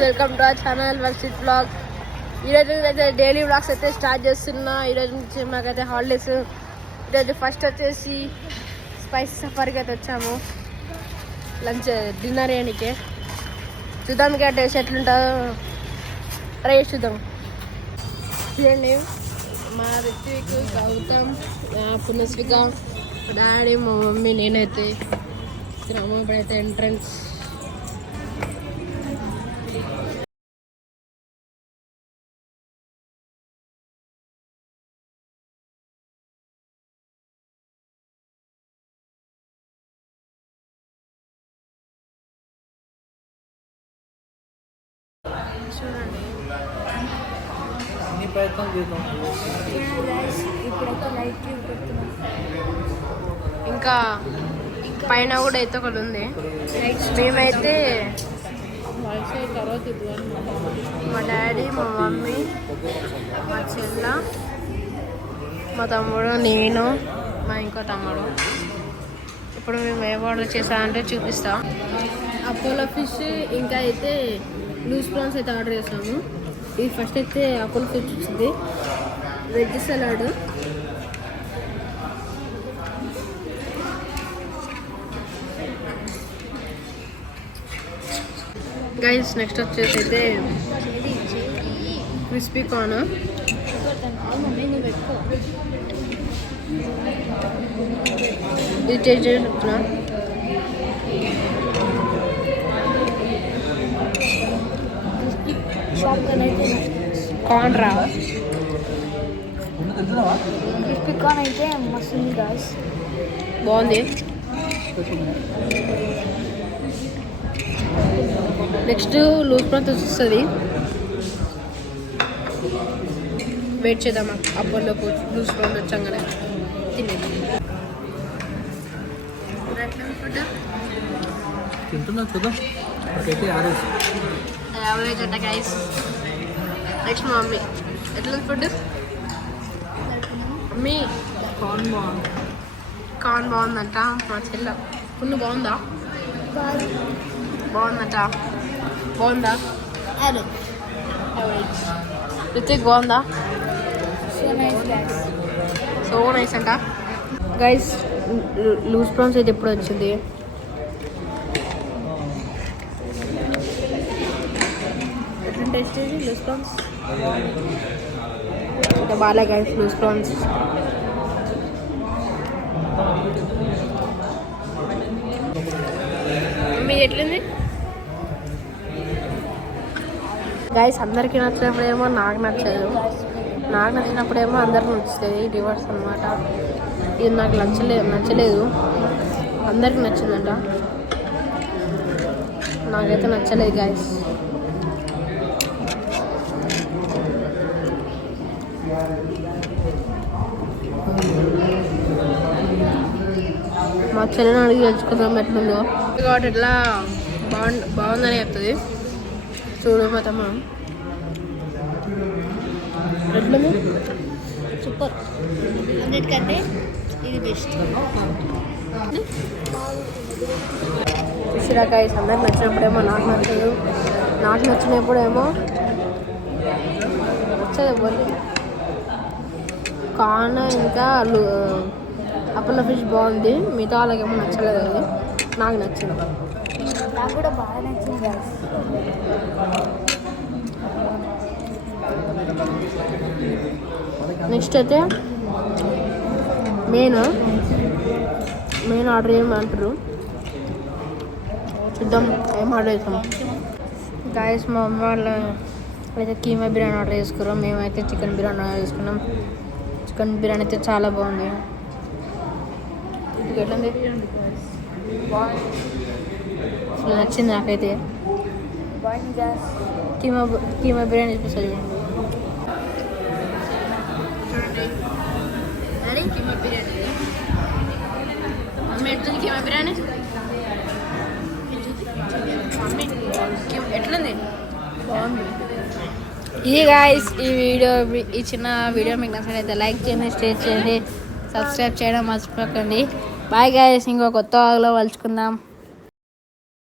Welcome to our channel Varshith blog. ఈరోజు అయితే daily blogs అయితే స్టార్ట్ చేస్తున్నా. ఈరోజు నుంచి మాకైతే హాలిడేస్. ఈరోజు ఫస్ట్ వచ్చేసి స్పైస్ సఫారీకి అయితే వచ్చాము లంచ్ డిన్నర్ చేయడానికి. చూద్దాం ఇంకా టేస్ట్ ఎట్లుంటుందో ట్రై చేసి చూద్దాం. చూడండి మా రిత్విక్, గౌతమ్, పునస్విక, డాడీ, మా మమ్మీ, నేనైతే అమ్మ ఇప్పుడైతే ఎంట్రన్స్. చూడండి ఇంకా పైన కూడా అయితే ఒకటి ఉంది. మేమైతే మా డాడీ, మా మమ్మీ, మా చెల్ల, మా తమ్ముడు, నేను, మా ఇంకో తమ్ముడు. ఇప్పుడు మేము ఏ ఆర్డర్ చేసామంటే చూపిస్తాం. అపోలో ఫిష్ ఇంకా అయితే లూజ్ ప్రాన్స్ అయితే ఆర్డర్ చేసాము. ఇది ఫస్ట్ అయితే అపోలో ఫిష్ వచ్చింది. వెజ్ సలాడ్, గైస్ నెక్స్ట్ వచ్చేసి అయితే క్రిస్పీ కార్న్. ఇది టేస్ట్ చేస్తున్నా. కార్న్ రా క్రిస్పీ కార్న్ అయితే మస్తు గాయ్స్, బాగుంది. నెక్స్ట్ లూజ్ ప్రాన్స్ వస్తుంది. వెయిట్ చేద్దాం అప్పటిలోపు లూజ్ ప్రాన్స్ వచ్చాగానే తినేది. తింటున్నా చూద్దాం. యావరేజ్ అంట గైస్. నెక్స్ట్ మా మమ్మీ ఎట్లా ఫుడ్. మమ్మీ కార్న్ బాగుందంట. మా చెల్ల ఫుల్ బాగుందా? బాగుందంట. బాగుందా? రితిక్ బాగుందా? సో నైస్ అంట గైస్. లూజ్ ప్రాన్స్ అయితే ఎప్పుడు వచ్చింది. ఎట్లా టేస్ట్ చేసి లూజ్ ప్రాన్స్ ఇంకా బాగా గైస్. లూజ్ ప్రాన్స్ మీ ఎట్లుంది గైస్? అందరికీ నచ్చినప్పుడేమో నాకు నచ్చదు, నాకు నచ్చినప్పుడేమో అందరికి నచ్చుతుంది. రివర్స్ అనమాట. ఇది నాకు నచ్చలేదు. అందరికి నచ్చిందంట, నాకైతే నచ్చలేదు గైస్. మా చెల్లెని అడిగి తెలుసుకుందాం ఎట్లుందో. కాబట్టి ఎట్లా బాగుందని చెప్తుంది. చూడబోతాం మనం ఎట్లుంది. సూపర్. అన్నిటికంటే ఇది బెస్ట్. చూసిరా గైస్, అందరికి నచ్చినప్పుడేమో నాకు నచ్చదు, నాకు నచ్చినప్పుడేమో నచ్చదు ఎవరికి. కార్న్ ఇంకా అపోలో ఫిష్ బాగుంది. మిగతా వాళ్ళకేమో నచ్చలేదు. అది నాకు నచ్చింది. నాకు కూడా బాగా నచ్చింది. నెక్స్ట్ అయితే మెయిన్ ఆర్డర్ చేయమంటారు. చూద్దాం ఏం ఆర్డర్ చేస్తాం గాయస్. మా అమ్మ వాళ్ళ అయితే కీమా బిర్యానీ ఆర్డర్ చేసుకున్నాం. మేమైతే చికెన్ బిర్యానీ ఆర్డర్ చేసుకున్నాం. చికెన్ బిర్యానీ అయితే చాలా బాగుంది. ఇది ఎట్లా అసలు నచ్చింది నాకైతే. కీమా బిర్యానీ చూపిస్తుంది చూడండి. కీమా బిర్యానీ మమ్మీ ఎట్లుంది? కీమా బిర్యానీ మమ్మీ ఎట్లుంది? బాగుంది. ఇది గాయస్ ఈ చిన్న వీడియో మీకు నచ్చినట్లయితే లైక్ చేయండి, షేర్ చేయండి, సబ్స్క్రైబ్ చేయడం మర్చిపోకండి. Bye guys. ఇంకో కొత్త వాగ్లో కలుసుకుందాం.